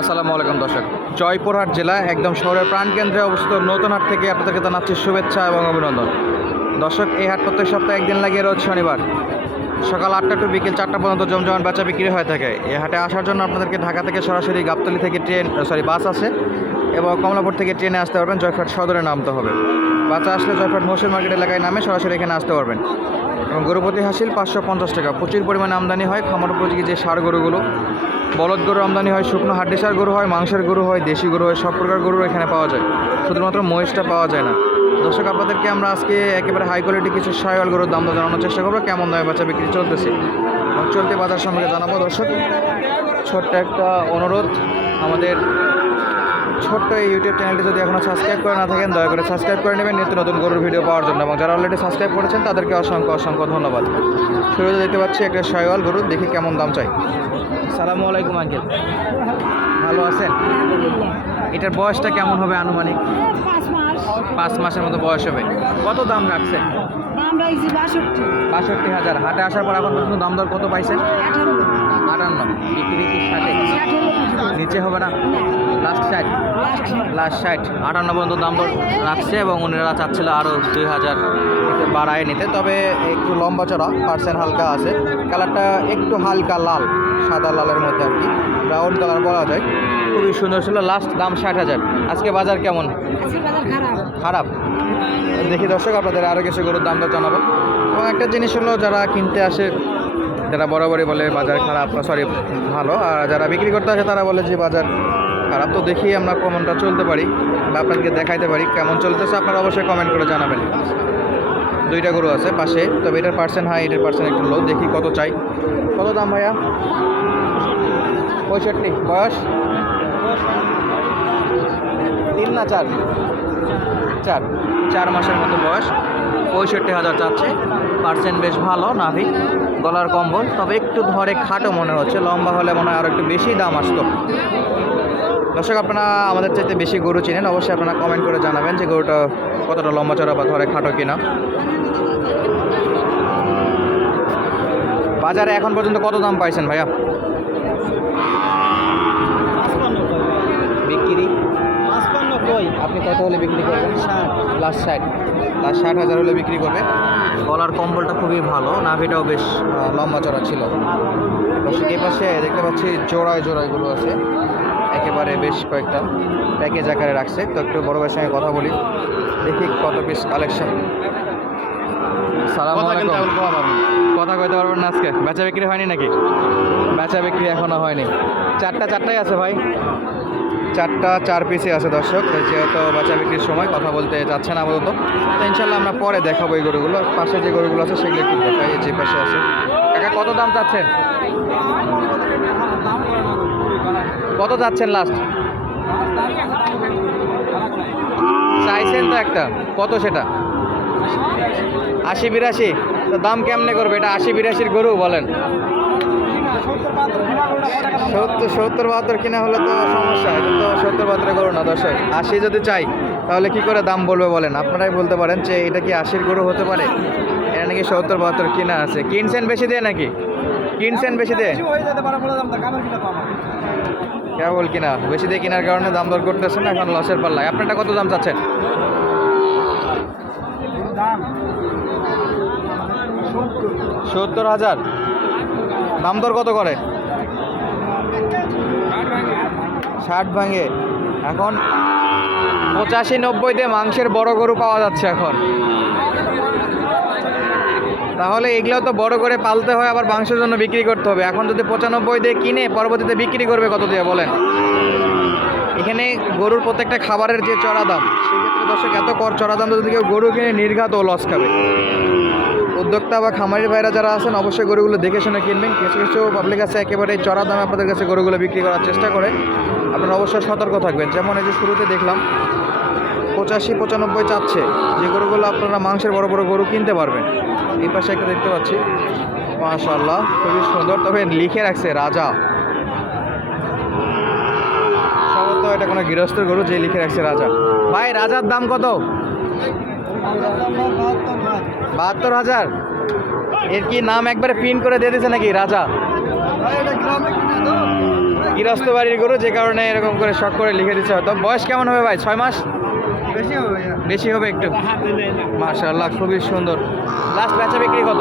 আসসালামু আলাইকুম দর্শক। জয়পুরহাট জেলা, একদম শহরের প্রাণকেন্দ্রে অবস্থিত নতুন হাট থেকে আপনাদেরকে জানাচ্ছি শুভেচ্ছা এবং অভিনন্দন। দর্শক, এই হাট প্রত্যেক সপ্তাহে একদিন লাগে রোজ শনিবার। সকাল আটটা টু বিকেল চারটা পর্যন্ত জমজমান বেচা বিক্রি হয়ে থাকে। এই হাটে আসার জন্য আপনাদেরকে ঢাকা থেকে সরাসরি গাবতলি থেকে ট্রেন সরি বাস আছে এবং কমলাপুর থেকে ট্রেনে আসতে পারবেন। জয়ফ্রাট সদরে নামতে হবে। বাচ্চা আসলে জয়ফ্রাট মসুর মার্কেট এলাকায় নামে সরাসরি এখানে আসতে পারবেন। এবং গরুপতি হাসিল পাঁচশো পঞ্চাশ টাকা। প্রচুর পরিমাণে আমদানি হয় খামার উপযোগী যে সার গরুগুলো। বলদ গরু আমদানি হয় শুকনো হাড্ডি সার গরু হয়, মাংসের গরু হয়, দেশি গরু হয়, সব প্রকার গরু এখানে পাওয়া যায়। শুধুমাত্র মহিষটা পাওয়া যায় না। দর্শক, আপনাদেরকে আমরা আজকে একেবারে হাই কোয়ালিটি কিছু সাইওয়াল গরুর দাম জানানোর চেষ্টা করব। কেমন দামে বাচ্চা বিক্রি চলতেছে? চলতি বাজার সম্পর্কে জানাব। দর্শক, ছোট্ট একটা অনুরোধ। আমাদের ছোট্ট এই ইউটিউব চ্যানেলটি যদি এখনও সাবস্ক্রাইব করে না থাকেন দয়া করে সাবস্ক্রাইব করে নেবেন। নিত্য নতুন গরুর ভিডিও পাওয়ার জন্য। এবং যারা অলরেডি সাবস্ক্রাইব করেছেন তাদেরকে অসংখ্য অসংখ্য ধন্যবাদ। শুরুতে দেখতে পাচ্ছি একটা সাইওয়াল গরু দেখি কেমন দাম চাই। সালামু আলাইকুম আঙ্কেল ভালো আছেন? এটার বয়সটা কেমন হবে আনুমানিক? পাঁচ মাসের মতো বয়স হবে। কত দাম রাখছেন? দাম রাখছি বাষট্টি। বাষট্টি হাজার। হাটে আসার পর এখন পর্যন্ত দাম দর কত পাইছেন? আটান্ন। বিক্রি কি ষাটে? নিচে হবে না? লাস্ট ষাট? লাস্ট ষাট। আটান্ন পর্যন্ত দাম দর রাখছে এবং উনিরা চাচ্ছিল আরও দুই হাজার বাড়ায় নিতে। তবে একটু লম্বা চড়া পার্সেন্ট হালকা আছে। কালারটা একটু হালকা লাল সাদা লালের মধ্যে আর কি। ব্রাউন কালার বলা যায়। খুবই সুন্দর ছিল লাস্ট দাম ষাট হাজার। আজকে বাজার কেমন? খারাপ। খারাপ। দেখি দর্শক আপনাদের আরও কিছু গরুর দাম দর জানাব। এবং একটা জিনিস হলো যারা কিনতে আসে যারা বরাবরই বলে বাজার খারাপ সরি ভালো। আর যারা বিক্রি করতে আসে তারা বলে যে বাজার খারাপ। তো দেখি আমরা কমনটা চলতে পারি বা আপনাদেরকে দেখাইতে পারি কেমন চলতেছে আপনারা অবশ্যই কমেন্ট করে জানাবেন। দুইটা গরু আছে পাশে তবে এটার পার্সেন্ট হাই এটার পার্সেন্ট একটু লো দেখি কত চাই। কত দাম ভাইয়া? পঁয়ষট্টি। বয়স? তিন না চার? চার। চার মাসের মতো বয়স। পঁয়ষট্টি হাজার চাচ্ছে। পার্সেন্ট বেশ ভালো, নাভি। গলার কম্বল। তবে একটু ধরে খাটো মনে হচ্ছে। লম্বা হলে মনে হয় আরও একটু বেশি দাম আসতো। দর্শক, আপনারা আমাদের চাইতে বেশি গরু চিনেন, অবশ্যই আপনারা কমেন্ট করে জানাবেন যে গরুটা কতটা লম্বা চড়া বা ধরে খাটো কিনা। বাজারে এখন পর্যন্ত কত দাম পাইছেন ভাইয়া? আপনি কত হলে বিক্রি করবেন? ষাট। লাস্ট ষাট। লাস্ট ষাট হাজার হলে বিক্রি করবে? গলার কম্বলটা খুবই ভালো নাভিটাও বেশ লম্বা চড়া ছিল। এই পাশে দেখতে পাচ্ছি জোড়ায় জোড়াইগুলো আছে। একেবারে বেশ কয়েকটা প্যাকেজ আকারে রাখছে। তো একটু বড় ভাইয়ের সঙ্গে কথা বলি। দেখি কত পিস কালেকশন সালাম কথা কইতে পারবেন না আজকে? বেচা বিক্রি হয়নি নাকি? বেচা বিক্রি এখনও হয়নি। চারটা চারটাই আছে ভাই। চারটা চার পিসে আছে দর্শক। যেহেতু বাচ্চা বিক্রির সময় কথা বলতে যাচ্ছে না আপাতত। তো ইনশাল্লাহ আমরা পরে দেখাবো এই গরুগুলো। পাশে যে গরুগুলো আছে সেগুলো একটু দেখাই যে পাশে আছে। কাকা, কত দাম চাচ্ছেন? কত যাচ্ছেন লাস্ট চাইছেন তো একটা। কত সেটা? আশি বিরাশি। তো দাম কেমনে করবে? এটা আশি বিরাশির গরু বলেন। সত্তর সত্তর বাহাত্তর কিনা হলে তো সমস্যা এটা তো সত্তর বাহাত্তর গরু না দর্শক। আশি যদি চাই তাহলে কি করে দাম বলবে বলেন? আপনারাই বলতে পারেন যে এটা কি আশির গরু হতে পারে? এটা নাকি সত্তর বাহাত্তর কিনা আছে। কিনছেন বেশি দেয় নাকি? কিনছেন বেশি দিয়ে? কেবল কিনা? বেশি দিয়ে কেনার কারণে দাম দর করতেছেন না এখন লসের পাল্লায়। আপনারটা কত দাম চাচ্ছেন? সত্তর হাজার? দাম দর কত করে? ষাট ভাঙে। এখন পঁচাশি নব্বই দিয়ে মাংসের বড় গরু পাওয়া যাচ্ছে এখন। তাহলে এগুলো তো বড় করে পালতে হয়, আবার মাংসের জন্য বিক্রি করতে হবে। এখন যদি পঁচানব্বই দিয়ে কিনে, পরবর্তীতে বিক্রি করবে কত দিয়ে বলেন? এখানে গরুর প্রত্যেকটা খাবারের যে চড়া দাম, সেক্ষেত্রে দর্শক, এত কর চড়া দাম যদি কেউ গরু কিনে, নির্ঘাত ও লস খাবে। উদ্যোক্তা বা খামারি ভাইরা যারা আছেন, অবশ্যই গরুগুলো দেখে শুনে কিনবেন। কিছু কিছু পাবলিক আছে একেবারে চড়া দামে আপনাদের কাছে গরুগুলো বিক্রি করার চেষ্টা করে। আপনারা অবশ্যই সতর্ক থাকবেন। যেমন এই যে শুরুতে দেখলাম, পঁচাশি, পঁচানব্বই চাচ্ছে। যে গরুগুলো আপনারা মাংসের বড় বড় গরু কিনতে পারবেন। এই পাশে একটা দেখতে পাচ্ছি। মাশাল্লাহ খুবই সুন্দর। তবে লিখে রাখছে, রাজা। এটা কোনো গৃহস্থের গরু, যে লিখে রাখছে রাজা। ভাই, রাজার দাম কত? বাহাত্তর হাজার। এর কি নাম একবারে প্রিন্ট করে দিয়ে দিয়েছে নাকি রাজা? গৃহস্থ বাড়ির গরু যে কারণে এরকম করে শখ করে লিখে দিচ্ছে হয়তো। বয়স কেমন হবে ভাই? ছয় মাস? বেশি হবে বেশি হবে একটু? মার্শাল্লাহ খুবই সুন্দর। লাস্ট বেচা বিক্রি কত?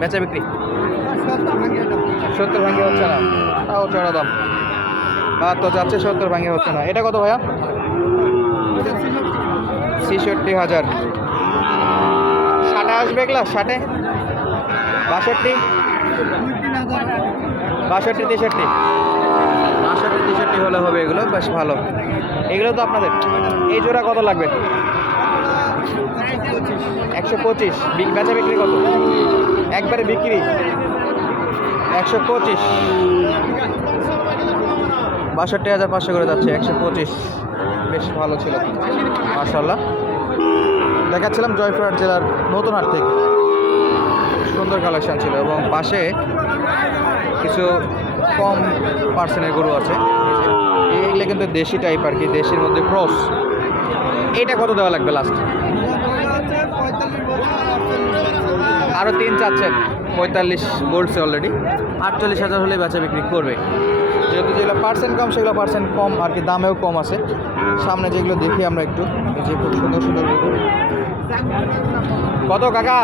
বেচা বিক্রি? সত্তর ভাঙ্গে হচ্ছে না। তাও চড়া দাম। বাহাত্তর যাচ্ছে সত্তর ভাঙ্গে হচ্ছে না। এটা কত ভাইয়া? ছেষট্টি হাজার। আসবে এগুলা ষাটে? বাষট্টি? বাষট্টি তেষট্টি? বাষট্টি তেষট্টি হলে হবে এগুলো বেশ ভালো। এগুলো তো আপনাদের। এই জোড়া কত লাগবে? একশো পঁচিশ। বেচা বিক্রি কত? একবারে বিক্রি। একশো পঁচিশ। বাষট্টি হাজার পাঁচশো করে যাচ্ছে একশো পঁচিশ। বেশ ভালো ছিল। মার্শাল্লাহ দেখাচ্ছিলাম জয়পুরহাট জেলার নতুন থেকে। সুন্দর কালেকশন ছিল এবং পাশে কিছু কম পার্সেন্টের গরু আছে। এইগুলো কিন্তু দেশি টাইপ আর কি, দেশির মধ্যে ক্রস এটা কত দেওয়া লাগবে লাস্ট আরও তিন চাচ্ছেন। পঁয়তাল্লিশ বলছে অলরেডি আটচল্লিশ হাজার হলে বেচা বিক্রি করবে। যেহেতু যেগুলো পার্সেন্ট কম, সেগুলো পার্সেন্ট কম আর কি, দামেও কম আছে। সামনে যেগুলো দেখি আমরা একটু যে খুব সুন্দর সুন্দর কত কাকা?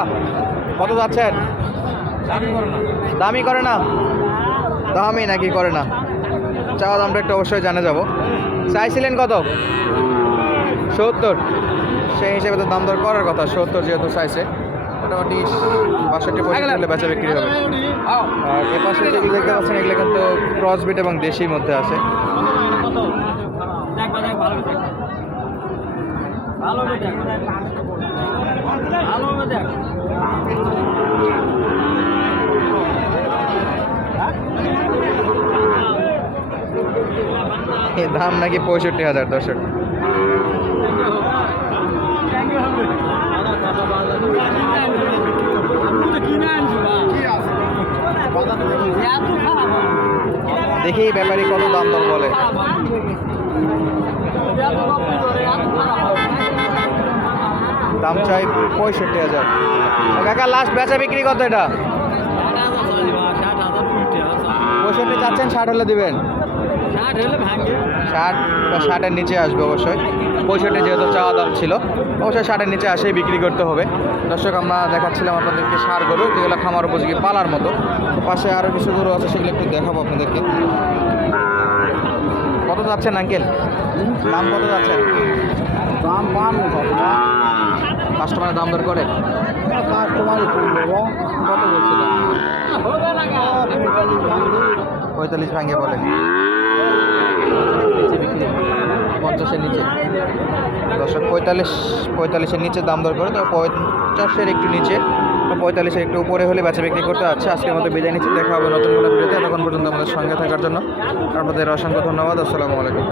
কত যাচ্ছেন? দামি করে না। দামি নাকি করে না? চাওয়া দামটা একটু অবশ্যই জানা যাব। চাইছিলেন কত? সত্তর। সেই হিসেবে তো দাম দর করার কথা, সত্তর যেহেতু চাইছে। মোটামুটি বাষট্টি পঁয়ষট্টি বেচা বিক্রি হবে। আর এ পাশে যেগুলো দেখতে পাচ্ছেন এগুলো কিন্তু ক্রস বিট এবং দেশির মধ্যে আছে। দাম নাকি পঁয়ষট্টি হাজার দর্শক। দেখি ব্যাপারী কত দাম দর বলে। দাম চাই পঁয়ষট্টি হাজার। কাকা লাস্ট বেচা বিক্রি কত এটা? পঁয়ষট্টি চাচ্ছেন, ষাট হলে দিবেন। ষাট বা ষাটের নিচে আসবে অবশ্যই। পঁয়ষট্টি যেহেতু চাওয়া দাম ছিল অবশ্যই ষাটের নিচে আসেই বিক্রি করতে হবে। দর্শক আমরা দেখাচ্ছিলাম আপনাদেরকে সার গরু যেগুলো খামার উপযোগী পালার মতো। পাশে আরও কিছু গরু আছে সেগুলো একটু দেখাবো আপনাদেরকে। কত যাচ্ছেন আঙ্কেল? দাম কত যাচ্ছেন দাম পান কাস্টমারের দাম দর করে? কত পঁয়তাল্লিশ ভাঙে বলে। পঞ্চাশের নিচে। দর্শক, পঁয়তাল্লিশ, পঁয়তাল্লিশের নিচে দাম দর করে তো পঞ্চাশের একটু নিচে। পঁয়তাল্লিশের একটু উপরে হলে বেচা বিক্রি করতে আছে। আজকের মতো বিদায় নিচ্ছি। দেখা হবে নতুন কোনো ভিডিওতে। তখন পর্যন্ত আমাদের সঙ্গে থাকার জন্য আপনাদের অসংখ্য ধন্যবাদ। আসসালামু আলাইকুম।